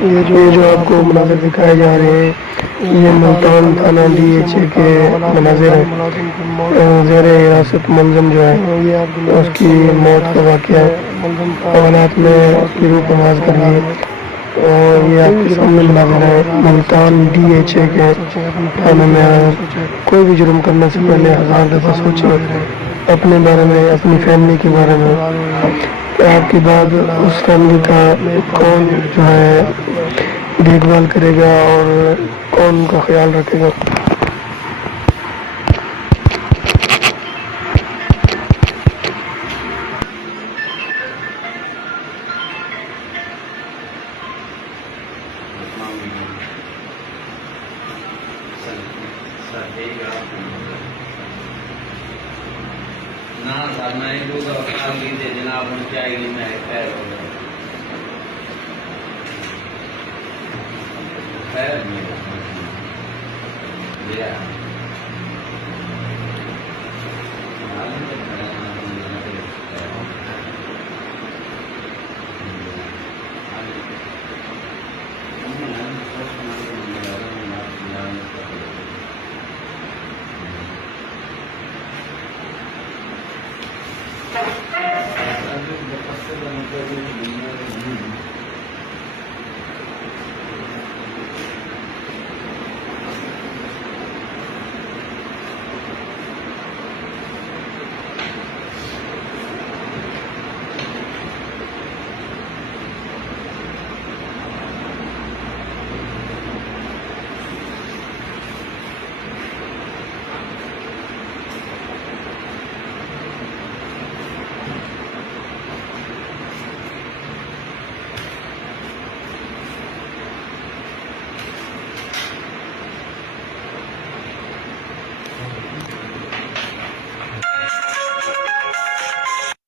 یہ جو آپ کو مناظر دکھائے جا رہے ہیں یہ ملتان تھانہ DHA کے مناظر ہیں۔ زیر حراست ملزم جو ہے اس کی موت کا واقعہ حوالات میں روح پرواز کر گئی، اور یہ آپ کے سامنے مناظر ہے ملتان DHA کے تھانے میں آئے۔ کوئی بھی جرم کرنے سے پہلے ہزار دفعہ سوچیں اپنے بارے میں، اپنی فیملی کے بارے میں، کہ آپ کے بعد اس فیملی کا کون جو ہے دیکھ بھال کرے گا اور کون ان کا خیال رکھے گا۔ جناب خیر